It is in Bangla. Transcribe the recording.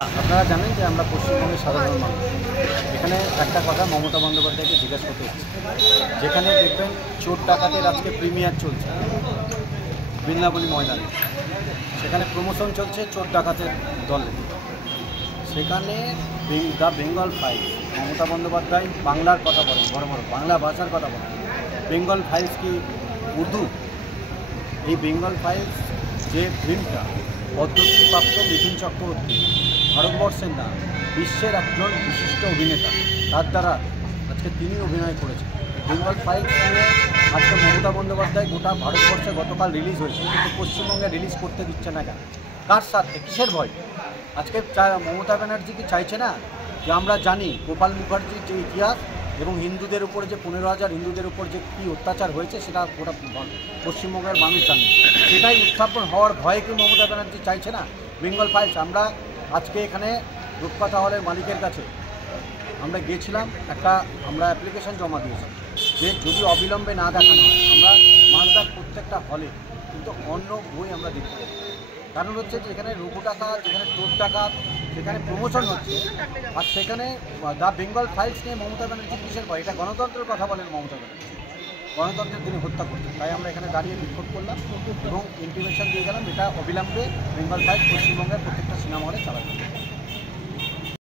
আপনারা জানেন যে আমরা পশ্চিমবঙ্গের সাধারণ মানুষ। এখানে একটা কথা মমতা বন্দ্যোপাধ্যায়কে জিজ্ঞেস করতে হচ্ছে, যেখানে দেখবেন চোর ডাকাতের আজকে প্রিমিয়ার চলছে বৃন্দাবনী ময়দানে, সেখানে প্রমোশন চলছে চোর ডাকাতের দলে। সেখানে দ্য বেঙ্গল ফাইলস, মমতা বন্দ্যোপাধ্যায় বাংলার কথা বলেন, বড় বড় বাংলা ভাষার কথা বলেন। বেঙ্গল ফাইলস কি উর্দু? এই বেঙ্গল ফাইলস যে ফিল্মটা পদ্মশ্রীপ্রাপ্ত মিঠুন চক্রবর্তী, ভারতবর্ষের না বিশ্বের একজন বিশিষ্ট অভিনেতা, তার দ্বারা আজকে তিনি অভিনয় করেছেন। বেঙ্গল ফাইলস নিয়ে আজকে মমতা বন্দ্যোপাধ্যায় গোটা ভারতবর্ষে গতকাল রিলিজ হয়েছে, কিন্তু পশ্চিমবঙ্গে রিলিজ করতে দিচ্ছে না কেন? কার স্বার্থে, কিসের ভয়? আজকে মমতা ব্যানার্জি কি চাইছে না যে আমরা জানি গোপাল মুখার্জির যে ইতিহাস এবং হিন্দুদের উপরে যে 15,000 হিন্দুদের উপর যে কী অত্যাচার হয়েছে সেটা গোটা পশ্চিমবঙ্গের মানুষ জানে। সেটাই উত্থাপন হওয়ার ভয়ে কি মমতা ব্যানার্জি চাইছে না? বেঙ্গল ফাইলস আমরা আজকে এখানে রূপকথা হলের মালিকের কাছে আমরা গিয়েছিলাম, আমরা অ্যাপ্লিকেশন জমা দিয়েছি যে যদি অবিলম্বে না দেখানো হয় আমরা মালদার প্রত্যেকটা হলে কিন্তু অন্য বই আমরা দেখতে পাই। কারণ হচ্ছে যে এখানে রঘু ডাকাত, যেখানে চোর ডাকাত, সেখানে প্রমোশন হচ্ছে, আর সেখানে দ্য বেঙ্গল ফাইলস নিয়ে মমতা ব্যানার্জি কিসের ভয়? এটা গণতন্ত্রের কথা বলেন মমতা ব্যানার্জি, গণতন্ত্রের তিনি হত্যা করতেন। তাই আমরা এখানে দাঁড়িয়ে বিক্ষোভ করলাম এবং ইন্টিমেশন দিয়ে গেলাম এটা অবিলম্বে বেঙ্গল ফাইলস পশ্চিমবঙ্গের প্রত্যেকটা সিনেমা হলে চালানো।